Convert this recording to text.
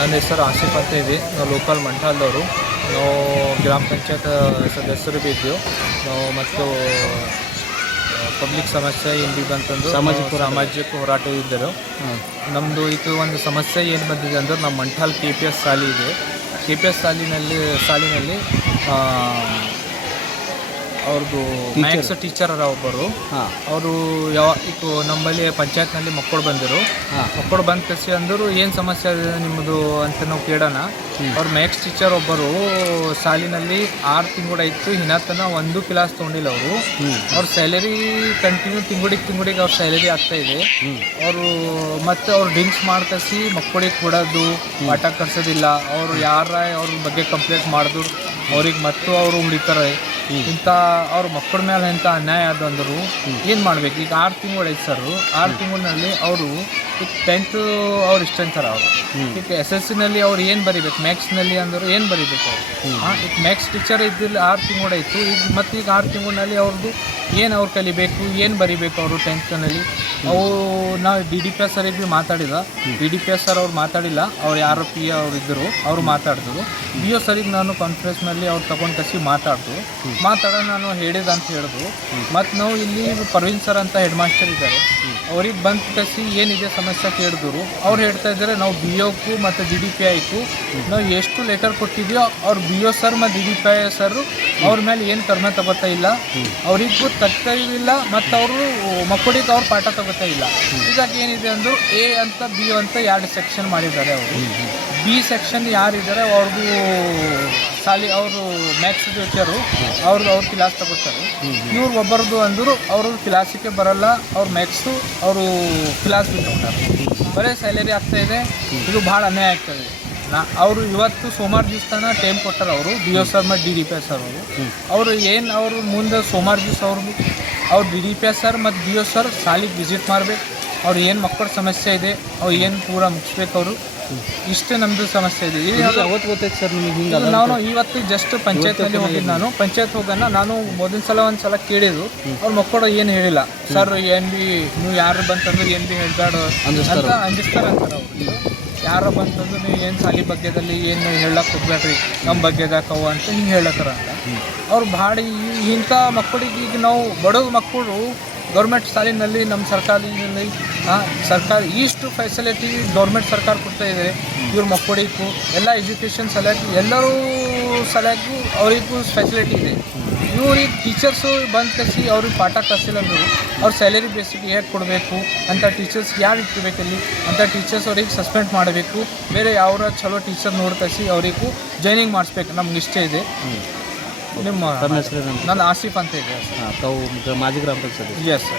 ನನ್ನ ಹೆಸರು ಆಸಿಫ್ ಅಂತ ಇದೆ. ನಾವು ಲೋಕಲ್ ಮಂಠಾಲ್ದವರು. ನಾವು ಗ್ರಾಮ ಪಂಚಾಯತ್ ಸದಸ್ಯರು ಬಿದ್ದೆವು. ನಾವು ಮತ್ತು ಪಬ್ಲಿಕ್ ಸಮಸ್ಯೆ ಏನು ಬಿ ಬಂತಂದು ಸಾಮಾಜಿಕ ಹೋರಾಟ ಇದ್ದರು. ನಮ್ಮದು ಇದು ಒಂದು ಸಮಸ್ಯೆ ಏನು ಬಂದಿದೆ ಅಂದ್ರೆ ನಮ್ಮ ಮಂಠಾಲ್ KPS ಶಾಲೆ ಇದೆ. KPS ಶಾಲಿನಲ್ಲಿ ಅವ್ರದ್ದು ಮ್ಯಾಥ್ಸ್ ಟೀಚರ್ ಒಬ್ಬರು. ಅವರು ಈಗ ನಮ್ಮಲ್ಲಿ ಪಂಚಾಯತ್ನಲ್ಲಿ ಮಕ್ಕಳು ಬಂದರು. ಮಕ್ಕಳು ಬಂದ ಕಸಿ ಅಂದರು ಏನು ಸಮಸ್ಯೆ ಇದೆ ನಿಮ್ಮದು ಅಂತ ನಾವು ಕೇಳೋಣ. ಅವ್ರ ಮ್ಯಾಥ್ಸ್ ಟೀಚರ್ ಒಬ್ಬರು ಶಾಲಿನಲ್ಲಿ 6 ತಿಂಗಳಾಯಿತು, ಇನ್ನತನ ಒಂದು ಕ್ಲಾಸ್ ತೊಗೊಂಡಿಲ್ಲ ಅವರು. ಅವ್ರ ಸ್ಯಾಲರಿ ಕಂಟಿನ್ಯೂ ತಿಂಗಳಿಗೆ ಅವ್ರ ಸ್ಯಾಲರಿ ಆಗ್ತಾಯಿದೆ. ಅವರು ಮತ್ತು ಅವ್ರು ಡ್ರಿಂಕ್ಸ್ ಮಾಡ್ಕಸಿ ಮಕ್ಕಳಿಗೆ ಕೊಡೋದು, ಪಾಠ ಕಲಿಸೋದಿಲ್ಲ. ಅವರು ಅವ್ರ ಬಗ್ಗೆ ಕಂಪ್ಲೇಂಟ್ ಮಾಡಿದ್ರು ಅವ್ರಿಗೆ ಮತ್ತು ಅವರು ಉಳಿತಾರೆ. ಇಂಥ ಅವ್ರ ಮಕ್ಕಳ ಮೇಲೆ ಎಂಥ ಅನ್ಯಾಯ ಅದು ಅಂದರು. ಏನು ಮಾಡ್ಬೇಕು? ಈಗ 6 ತಿಂಗಳಾಯ್ತು ಸರ್. 6 ತಿಂಗಳಲ್ಲಿ ಅವರು ಈಗ 10th ಅವ್ರು ಇಷ್ಟ ಅಂತಾರೆ. ಅವರು ಈಗ SSLCನಲ್ಲಿ ಅವ್ರು ಏನು ಬರೀಬೇಕು? ಮ್ಯಾಥ್ಸ್ನಲ್ಲಿ ಅಂದರು ಏನು ಬರೀಬೇಕು ಅವರು? ಈಗ ಮ್ಯಾಥ್ಸ್ ಟೀಚರ್ ಇದ್ದಿಲ್ಲ 6 ತಿಂಗಳಾಯಿತು. ಈಗ 6 ತಿಂಗಳಲ್ಲಿ ಅವ್ರದ್ದು ಏನು ಅವ್ರು ಕಲಿಬೇಕು, ಏನು ಬರೀಬೇಕು ಅವರು 10th ಅವು ನಾವು DDPS ಸರಿಗೆ ಭೀ ಮಾತಾಡಿದ. DDPS ಸರ್ ಅವ್ರು ಮಾತಾಡಿಲ್ಲ. ಅವ್ರು ಯಾರು PA ಅವ್ರು ಇದ್ದರು, ಅವರು ಮಾತಾಡಿದ್ರು. BO ಸರಿಗೆ ನಾನು ಕಾನ್ಫರೆನ್ಸ್ನಲ್ಲಿ ಅವ್ರು ತೊಗೊಂಡು ಕಸಿ ಮಾತಾಡೋಣ ನಾನು ಹೇಳಿದೆ ಅಂತ ಹೇಳಿದ್ರು. ಮತ್ತು ನಾವು ಇಲ್ಲಿ ಪರ್ವೀನ್ ಸರ್ ಅಂತ ಹೆಡ್ ಮಾಸ್ಟರ್ ಇದ್ದಾರೆ, ಅವ್ರಿಗೆ ಬಂದು ಕಸಿ ಏನಿದೆ ಸಮಸ್ಯೆ ಕೇಳಿದ್ರು. ಅವ್ರು ಹೇಳ್ತಾ ಇದ್ದಾರೆ ನಾವು BOಕ್ಕೂ ಮತ್ತು DDPIಗೂ ನಾವು ಎಷ್ಟು ಲೆಟರ್ ಕೊಟ್ಟಿದೆಯೋ ಅವ್ರು BO ಸರ್ ಮತ್ತು DDPI ಸರ್ ಅವ್ರ ಮೇಲೆ ಏನು ಕ್ರಮ ತಗೋತಾ ಇಲ್ಲ, ಅವರಿಗೂ ತಗ್ತಾಯಿಲ್ಲ ಮತ್ತು ಅವರು ಮಕ್ಕಳಿಗೆ ಅವ್ರು ಪಾಠ ತಗೋತಾ ಇಲ್ಲ. ಹೀಗಾಗಿ ಏನಿದೆ ಅಂದರು A ಅಂತ B ಅಂತ 2 ಸೆಕ್ಷನ್ ಮಾಡಿದ್ದಾರೆ. ಅವರು B ಸೆಕ್ಷನ್ ಯಾರಿದ್ದಾರೆ ಅವ್ರಿಗೂ ಅವರು ಮ್ಯಾಥ್ಸ್ ಟೀಚರು ಅವ್ರ ಕ್ಲಾಸ್ ತಗೋತಾರೆ. ಇವ್ರು ಒಬ್ಬರದು ಅಂದರು ಅವರು ಕ್ಲಾಸಿಗೆ ಬರಲ್ಲ, ಅವ್ರ ಮ್ಯಾಥ್ಸು ಅವರು ಕ್ಲಾಸ್ ಬಿಟ್ಟುಕೊಂಡಾರೆ. ಬರೀ ಸ್ಯಾಲರಿ ಆಗ್ತಾಯಿದೆ. ಇದು ಭಾಳ ಅನ್ಯಾಯ ಆಗ್ತಾಯಿದೆ. ಅವರು ಇವತ್ತು ಸೋಮವಾರ ದಿವಸ ತನಕ ಟೈಮ್ ಕೊಟ್ಟಾರೆ ಅವರು BO ಸರ್ ಮತ್ತು DDPS ಸರ್ ಅವರು ಏನು ಅವರು ಮುಂದೆ ಸೋಮವಾರ ದಿವಸ ಅವ್ರು DDPS ಸರ್ ಮತ್ತು BO ಸರ್ ಶಾಲೆಗೆ ವಿಸಿಟ್ ಮಾಡಬೇಕು. ಅವ್ರು ಏನು ಮಕ್ಕಳ ಸಮಸ್ಯೆ ಇದೆ ಅವ್ರು ಏನು ಪೂರ ಮುಗಿಸ್ಬೇಕು. ಅವರು ಇಷ್ಟೇ ನಮ್ಮದು ಸಮಸ್ಯೆ ಇದೆ. ಅವತ್ತು ಗೊತ್ತೈತೆ ಸರ್ ನಿಮಗೆ? ಹಿಂಗೆ ನಾನು ಇವತ್ತು ಜಸ್ಟ್ ಪಂಚಾಯತ್ನಲ್ಲಿ ಹೋಗಿದ್ದು. ಪಂಚಾಯತ್ ಹೋಗೋಣ ನಾನು ಮೊದಲ ಸಲ ಒಂದು ಸಲ ಕೇಳಿದ್ರು. ಅವ್ರ ಮಕ್ಕಳು ಏನು ಹೇಳಿಲ್ಲ. ಸರ್ ಏನು ಭೀ ನೀವು ಯಾರು ಬಂತಂದ್ರೆ ಏನು ಭೀ ಹೇಳ್ಬೇಡ ಅಂತ ಅಂಜಿಸ್ತಾರೆ ಅಂತಾರೆ ಅವರು. ಯಾರು ಬಂತಂದ್ರೆ ನೀವು ಏನು ಶಾಲೆ ಬಗ್ಗೆದಲ್ಲಿ ಏನು ಹೇಳಕ್ಕೆ ಹೋಗ್ಬೇಡ್ರಿ, ನಮ್ಮ ಬಗ್ಗೆದಾಕವು ಅಂತ ಹಿಂಗೆ ಹೇಳತ್ತಾರ ಅಂತ. ಅವ್ರು ಭಾಳ ಇಂಥ ಮಕ್ಕಳಿಗೆ ಈಗ ನಾವು ಬಡವ ಮಕ್ಕಳು ಗೌರ್ಮೆಂಟ್ ಶಾಲೆಯಲ್ಲಿ ನಮ್ಮ ಸರ್ಕಾರಿನಲ್ಲಿ ಸರ್ಕಾರ ಇಷ್ಟು ಫೆಸಿಲಿಟಿ ಗೌರ್ಮೆಂಟ್ ಸರ್ಕಾರ ಕೊಡ್ತಾ ಇದೆ. ಇವ್ರ ಮಕ್ಕಳಿಗೂ ಎಲ್ಲ ಎಜುಕೇಷನ್ ಸಲಹೆ ಎಲ್ಲರೂ ಸಲಹೆಗೂ ಅವರಿಗೂ ಫೆಸಿಲಿಟಿ ಇದೆ. ಇವ್ರಿಗೆ ಟೀಚರ್ಸು ಬಂದು ಕಸಿ ಅವ್ರಿಗೆ ಪಾಠ ಕಲಿಸಿಲ್ಲ ಅಂದರು ಅವ್ರ ಸ್ಯಾಲರಿ ಬೇಸಿಗೆ ಹೇಗೆ ಕೊಡಬೇಕು ಅಂತ ಟೀಚರ್ಸ್ ಯಾರು ಇಟ್ಟಿರ್ಬೇಕಲ್ಲಿ ಅಂತ ಟೀಚರ್ಸ್ ಅವ್ರಿಗೆ ಸಸ್ಪೆಂಡ್ ಮಾಡಬೇಕು. ಬೇರೆ ಯಾವ ಚಲೋ ಟೀಚರ್ ನೋಡಿ ಕಸಿ ಅವರಿಗೂ ಜಾಯ್ನಿಂಗ್ ಮಾಡಿಸ್ಬೇಕು. ನಮ್ಗೆ ಇಷ್ಟ ಇದೆ. ನಿಮ್ಮ ನನ್ನ ಹೆಸರು ನನ್ನ ಆಸಿಫ್ ಅಂತ ಇದೆ. ತಾವು ಮಾಜಿ ಗ್ರಾಮ ಪಂಚಾಯತ್? ಎಸ್.